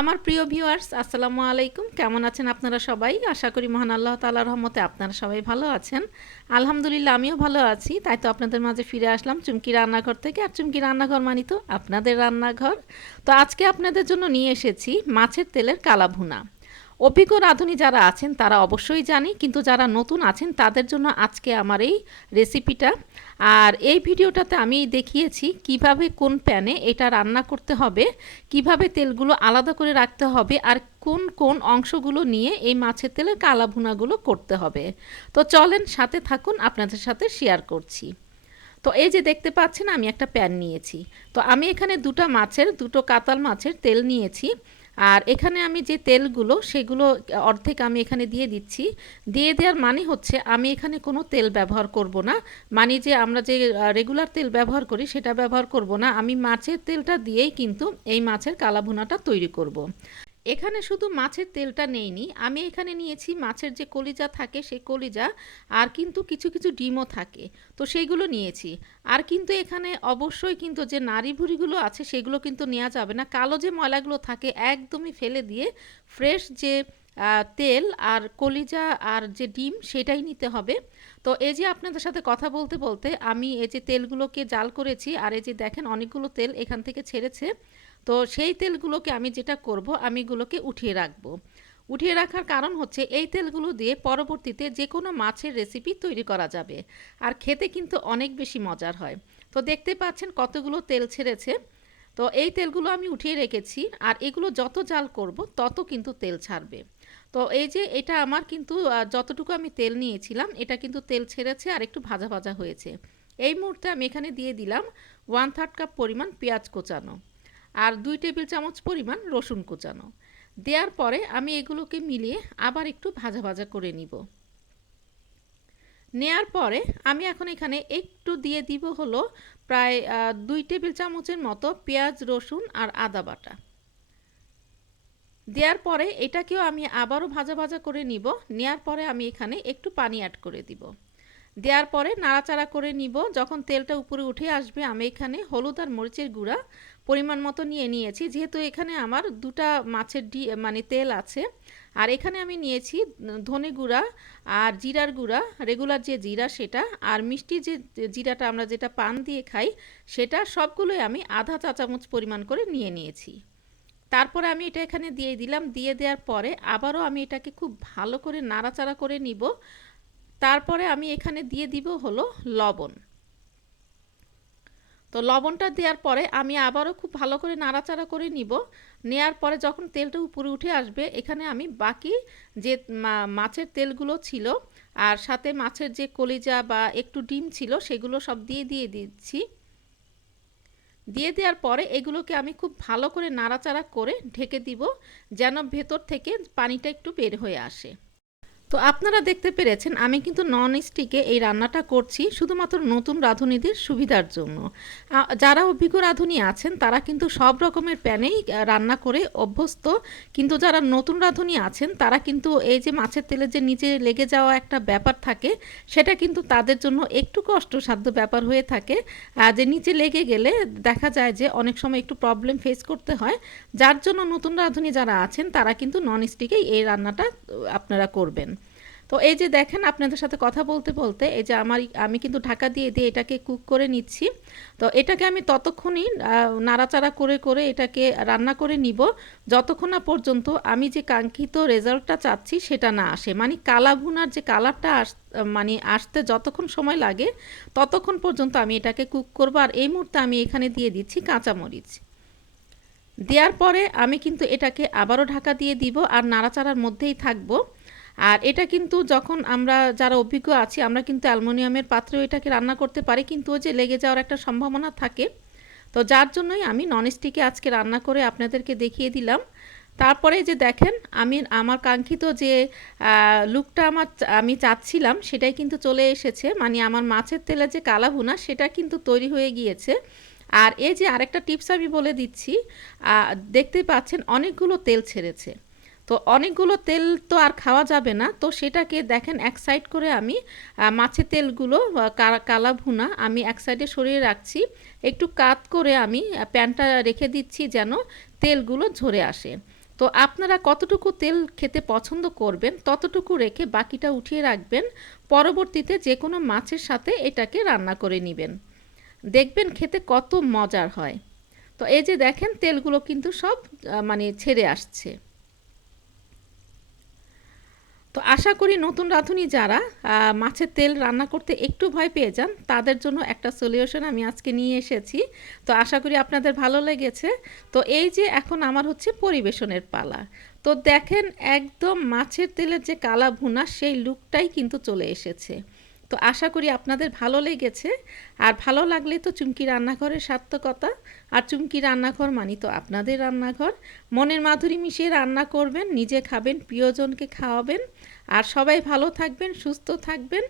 আমার প্রিয় ভিউয়ার্স আসসালামু আলাইকুম। কেমন আছেন আপনারা সবাই? আশা করি মহান আল্লাহ তালার রহমতে আপনারা সবাই ভালো আছেন। আলহামদুলিল্লাহ, আমিও ভালো আছি। তাই তো আপনাদের মাঝে ফিরে আসলাম চুমকি রান্নাঘর থেকে। আর চুমকি রান্নাঘর মানি তো আপনাদের রান্নাঘর। তো আজকে আপনাদের জন্য নিয়ে এসেছি মাছের তেলের কালা ভুনা অভিজ্ঞ রাঁধুনি যারা আছেন, তারা অবশ্যই জানি, কিন্তু যারা নতুন আছেন, তাদের জন্য আজকে আমার এই রেসিপিটা আর এই ভিডিওটাতে আমি দেখিয়েছি কীভাবে কোন প্যানে এটা রান্না করতে হবে, কীভাবে তেলগুলো আলাদা করে রাখতে হবে, আর কোন কোন অংশগুলো নিয়ে এই মাছের তেলের কালা ভুনাগুলো করতে হবে। তো চলেন, সাথে থাকুন, আপনাদের সাথে শেয়ার করছি। তো এই যে দেখতে পাচ্ছেন, আমি একটা প্যান নিয়েছি। তো আমি এখানে দুটো মাছের, দুটো কাতাল মাছের তেল নিয়েছি। আর এখানে আমি যে তেলগুলো, সেগুলো অর্ধেক আমি এখানে দিয়ে দিচ্ছি। দিয়ে দেওয়ার মানে হচ্ছে আমি এখানে কোনো তেল ব্যবহার করব না। মানে যে আমরা যে রেগুলার তেল ব্যবহার করি, সেটা ব্যবহার করব না। আমি মাছের তেলটা দিয়েই কিন্তু এই মাছের কালাভুনাটা তৈরি করব। এখানে শুধু মাছের তেলটা নেইনি, আমি এখানে নিয়েছি মাছের যে কলিজা থাকে সেই কলিজা, আর কিন্তু কিছু কিছু ডিমও থাকে, তো সেইগুলো নিয়েছি। আর কিন্তু এখানে অবশ্যই কিন্তু যে নারী ভুড়িগুলো আছে সেগুলো কিন্তু নেওয়া যাবে না, কালো যে ময়লাগুলো থাকে একদমই ফেলে দিয়ে ফ্রেশ যে তেল আর কলিজা আর যে ডিম সেটাই নিতে হবে। তো এই যে আপনাদের সাথে কথা বলতে বলতে আমি এই যে তেলগুলোকে জাল করেছি, আর এই যে দেখেন অনেকগুলো তেল এখান থেকে ছেড়েছে তো সেই তেলগুলোকে আমি যেটা করব, আমি এগুলোকে উঠিয়ে রাখব। উঠিয়ে রাখার কারণ হচ্ছে এই তেলগুলো দিয়ে পরবর্তীতে যে কোনো মাছের রেসিপি তৈরি করা যাবে। আর খেতে কিন্তু অনেক বেশি মজার হয়। তো দেখতে পাচ্ছেন কতগুলো তেল ছেড়েছে। তো এই তেলগুলো আমি উঠিয়ে রেখেছি আর এগুলো যত জাল করব তত কিন্তু তেল ছাড়বে। তো এই যে এটা আমার কিন্তু যতটুকু আমি তেল নিয়েছিলাম এটা কিন্তু তেল ছেড়েছে আর একটু ভাজা ভাজা হয়েছে। এই মুহূর্তে আমি এখানে দিয়ে দিলাম ওয়ান থার্ড কাপ পরিমাণ পেঁয়াজ কোচানো। আর দুই টেবিল চামচ পরিমাণ রসুন কুচানো। দেওয়ার পরে আমি এগুলোকে মিলিয়ে আবার একটু ভাজা ভাজা করে নিব। নেয়ার পরে আমি এখন এখানে একটু দিয়ে দিব হলো প্রায় দুই টেবিল চামচের মতো পেঁয়াজ, রসুন আর আদা বাটা। দেওয়ার পরে এটাকেও আমি আবারও ভাজা ভাজা করে নিব। নেয়ার পরে আমি এখানে একটু পানি অ্যাড করে দিব। দেওয়ার পরে নাড়াচাড়া করে নিব। যখন তেলটা উপরে উঠে আসবে, আমি এখানে হলুদ আর মরিচের গুঁড়া পরিমাণ মতো নিয়ে নিয়েছি। যেহেতু এখানে আমার দুটা মাছের ডি মানে তেল আছে, আর এখানে আমি নিয়েছি ধনে গুঁড়া আর জিরার গুঁড়া রেগুলার যে জিরা সেটা, আর মিষ্টি যে জিরাটা আমরা যেটা পান দিয়ে খাই, সেটা সবগুলোই আমি আধা চা চামচ পরিমাণ করে নিয়ে নিয়েছি। তারপরে আমি এটা এখানে দিয়ে দিলাম। দিয়ে দেওয়ার পরে আবারও আমি এটাকে খুব ভালো করে নাড়াচাড়া করে নিব। তারপরে আমি এখানে দিয়ে দিব হলো লবণ। তো লবণটা দেওয়ার পরে আমি আবারও খুব ভালো করে নাড়াচাড়া করে নিব। নেয়ার পরে যখন তেলটা উপরে উঠে আসবে, এখানে আমি বাকি যে মাছের তেলগুলো ছিল আর সাথে মাছের যে কলিজা বা একটু ডিম ছিল, সেগুলো সব দিয়ে দিয়ে দিচ্ছি। দিয়ে দেওয়ার পরে এগুলোকে আমি খুব ভালো করে নাড়াচাড়া করে ঢেকে দিব, যেন ভেতর থেকে পানিটা একটু বের হয়ে আসে। তো আপনারা দেখতে পেরেছেন, আমি কিন্তু নন স্টিকে এই রান্নাটা করছি শুধুমাত্র নতুন রাঁধুনিদের সুবিধার জন্য। যারা অভিজ্ঞ রাঁধুনি আছেন, তারা কিন্তু সব রকমের প্যানেই রান্না করে অভ্যস্ত। কিন্তু যারা নতুন রাঁধুনি আছেন, তারা কিন্তু এই যে মাছের তেলে যে নিচে লেগে যাওয়া একটা ব্যাপার থাকে, সেটা কিন্তু তাদের জন্য একটু কষ্টসাধ্য ব্যাপার হয়ে থাকে। যে নিচে লেগে গেলে দেখা যায় যে অনেক সময় একটু প্রবলেম ফেস করতে হয়। যার জন্য নতুন রাঁধুনি যারা আছেন, তারা কিন্তু নন স্টিকেই এই রান্নাটা আপনারা করবেন। তো এই যে দেখেন, আপনাদের সাথে কথা বলতে বলতে এই যে আমার, আমি কিন্তু ঢাকা দিয়ে দিয়ে এটাকে কুক করে নিচ্ছি। তো এটাকে আমি ততক্ষণই নাড়াচাড়া করে করে এটাকে রান্না করে নিব। যতক্ষণ না পর্যন্ত আমি যে কাঙ্ক্ষিত রেজাল্টটা চাচ্ছি সেটা না আসে। মানে কালা ভুনার যে কালারটা আস মানে আসতে যতক্ষণ সময় লাগে, ততক্ষণ পর্যন্ত আমি এটাকে কুক করব। আর এই মুহূর্তে আমি এখানে দিয়ে দিচ্ছি কাঁচামরিচ। দেওয়ার পরে আমি কিন্তু এটাকে আবারও ঢাকা দিয়ে দিব। আর নাড়াচাড়ার মধ্যেই থাকব। আর এটা কিন্তু যখন আমরা যারা অভিজ্ঞ আছি, আমরা কিন্তু অ্যালমোনিয়ামের পাত্রেও এটাকে রান্না করতে পারি, কিন্তু যে লেগে যাওয়ার একটা সম্ভাবনা থাকে। তো যার জন্যই আমি ননস্টিকে আজকে রান্না করে আপনাদেরকে দেখিয়ে দিলাম। তারপরে যে দেখেন, আমি আমার কাঙ্ক্ষিত যে লুকটা আমার আমি চাচ্ছিলাম, সেটাই কিন্তু চলে এসেছে। মানে আমার মাছের তেলে যে কালাভুনা, সেটা কিন্তু তৈরি হয়ে গিয়েছে। আর এই যে আরেকটা টিপস আমি বলে দিচ্ছি দেখতে পাচ্ছেন অনেকগুলো তেল ছেড়েছে। তো অনেকগুলো তেল তো আর খাওয়া যাবে না। তো সেটাকে দেখেন এক সাইড করে আমি মাছের তেলগুলো কালা ভুনা আমি এক সাইডে সরিয়ে রাখছি। একটু কাত করে আমি প্যানটা রেখে দিচ্ছি যেন তেলগুলো ঝরে আসে। তো আপনারা কতটুকু তেল খেতে পছন্দ করবেন ততটুকু রেখে বাকিটা উঠিয়ে রাখবেন। পরবর্তীতে যে কোনো মাছের সাথে এটাকে রান্না করে নেবেন। দেখবেন খেতে কত মজার হয়। তো এই যে দেখেন তেলগুলো কিন্তু সব মানে ছেড়ে আসছে। তো আশা করি নতুন রাঁধুনি যারা মাছের তেল রান্না করতে একটু ভয় পেয়ে যান, তাদের জন্য একটা সলিউশন আমি আজকে নিয়ে এসেছি। তো আশা করি আপনাদের ভালো লেগেছে। তো এই যে এখন আমার হচ্ছে পরিবেশনের পালা। তো দেখেন একদম মাছের তেলের যে কালা ভুনা সেই লুকটাই কিন্তু চলে এসেছে। তো আশা করি আপনাদের ভালো লেগেছে। আর ভালো লাগলে তো চুমকি রান্নাঘরের সার্থকতা। আর চুমকি রান্নাঘর মানি তো আপনাদের রান্নাঘর। মনের মাধুরী মিশিয়ে রান্না করবেন, নিজে খাবেন, প্রিয়জনকে খাওয়াবেন। আর সবাই ভালো থাকবেন, সুস্থ থাকবেন।